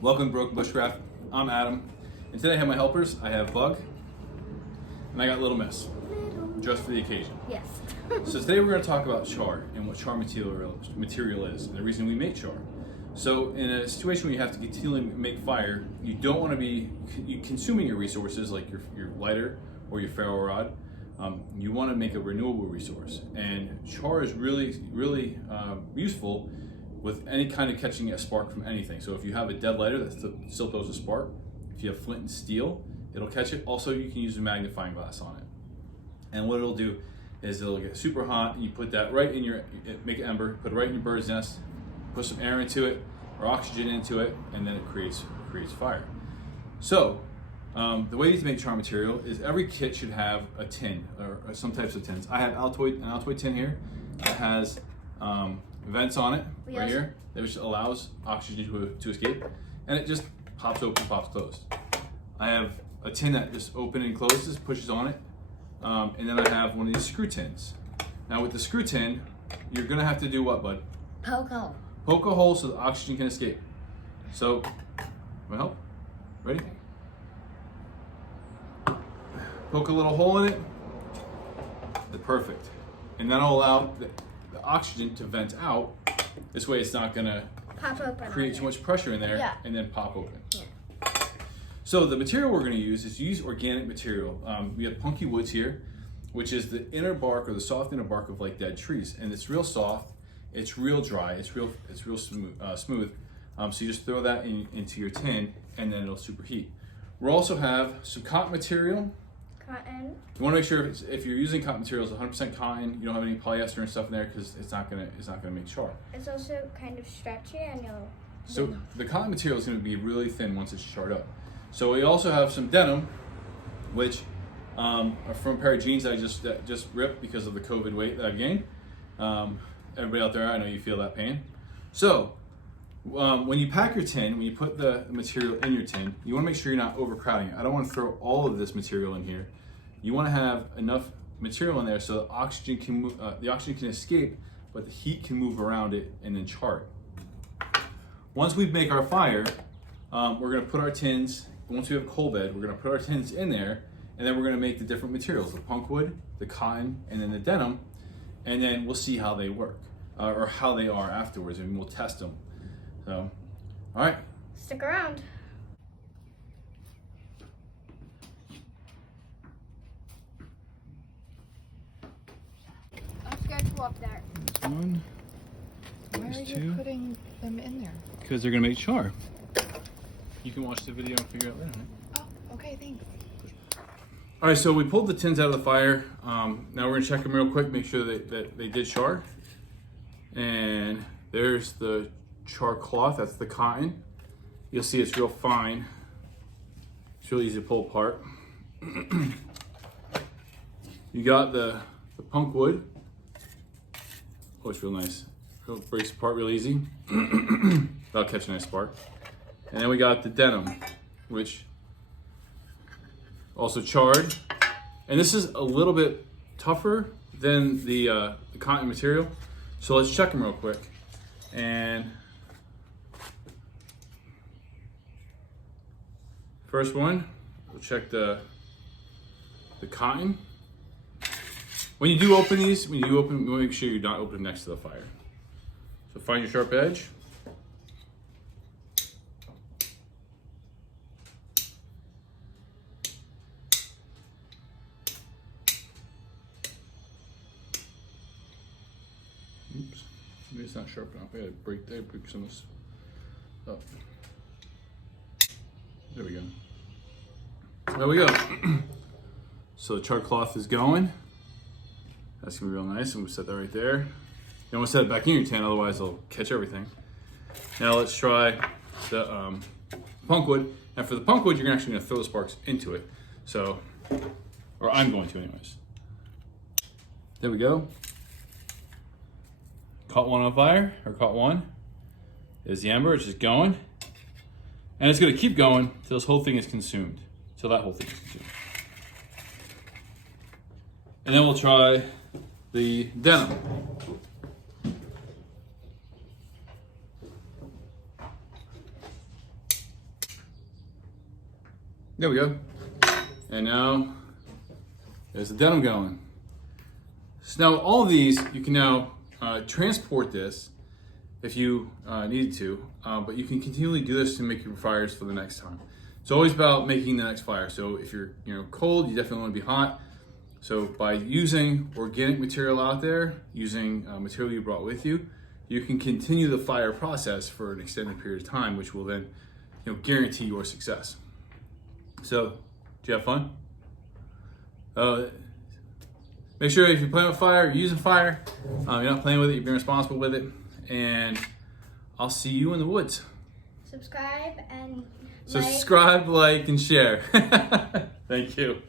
Welcome to Broken Bushcraft. I'm Adam, and today I have my helpers. I have Bug, and I got Little Miss, just for the occasion. Yes. So today we're going to talk about char and what char material is, and the reason we make char. So in a situation where you have to continually make fire, you don't want to be consuming your resources like your lighter or your ferro rod. You want to make a renewable resource, and char is really useful with any kind of catching a spark from anything. So if you have a dead lighter that still throws a spark, if you have flint and steel, it'll catch it. Also, you can use a magnifying glass on it. And what it'll do is it'll get super hot. You put that right in make an ember, put it right in your bird's nest, put some air into it or oxygen into it, and then it creates fire. So the way to make char material is every kit should have a tin or some types of tins. I have an Altoid tin here that has vents on it right here, which allows oxygen to escape, and it just pops open, pops closed. I have a tin that just opens and closes, pushes on it, and then I have one of these screw tins. Now with the screw tin, you're gonna have to do what, bud? Poke hole. Poke a hole so the oxygen can escape. So, want to help? Ready? Poke a little hole in it. Perfect. And that'll allow the oxygen to vent out. This way it's not gonna Pop open. create too much pressure in there, Yeah. and then pop open. Yeah. So the material we're gonna use is organic material. We have punky woods here, which is the inner bark or the soft inner bark of like dead trees. And it's real soft, it's real dry, it's real smooth. So you just throw that into your tin and then it'll superheat. We also have some cotton material. Cotton. You want to make sure if you're using cotton materials, 100% cotton. You don't have any polyester and stuff in there because it's not gonna make char. It's also kind of stretchy and you'll. So the cotton material is going to be really thin once it's charred up. So we also have some denim, which are from a pair of jeans that I just ripped because of the COVID weight that I've gained. Everybody out there, I know you feel that pain. So when you pack your tin, when you put the material in your tin, you want to make sure you're not overcrowding it. I don't want to throw all of this material in here. You want to have enough material in there so the oxygen can move, the oxygen can escape, but the heat can move around it and then char it. Once we make our fire, we're going to put our tins. Once we have a coal bed, we're going to put our tins in there, and then we're going to make the different materials: the punk wood, the cotton, and then the denim. And then we'll see how they work or how they are afterwards, and we'll test them. So, all right. Stick around. I'm scared to walk there. This one. Why are you putting them in there? Because they're gonna make char. You can watch the video and figure out later. Oh, okay, thanks. All right, so we pulled the tins out of the fire. Now we're gonna check them real quick, make sure that they did char. And there's the char cloth, that's the cotton. You'll see it's real fine. It's really easy to pull apart. You got the punk wood. Oh, it's real nice. It breaks apart real easy without catching a spark. And then we got the denim, which also charred. And this is a little bit tougher than the cotton material. So let's check them real quick. And first one, we'll check the cotton. When you do open these, you want to make sure you're not opening next to the fire. So find your sharp edge. Oops, maybe it's not sharp enough. I gotta break some of this up. There we go. There we go. So the char cloth is going. That's gonna be real nice. I'm gonna set that right there. You don't want to set it back in your tin, otherwise it'll catch everything. Now let's try the punk wood. And for the punk wood, you're actually gonna throw the sparks into it. So, or I'm going to anyways. There we go. Caught one on fire, or caught one. There's the ember, it's just going. And it's gonna keep going till this whole thing is consumed. Till that whole thing is consumed. And then we'll try the denim. There we go. And now there's the denim going. So now all of these, you can now transport this if you needed to, but you can continually do this to make your fires for the next time. It's always about making the next fire. So if you're cold, you definitely want to be hot. So by using organic material out there, using material you brought with you, you can continue the fire process for an extended period of time, which will then guarantee your success. So, did you have fun? Make sure if you're playing with fire, you're using fire, you're not playing with it, you're being responsible with it. And I'll see you in the woods. Subscribe and Subscribe, like, and share. Thank you.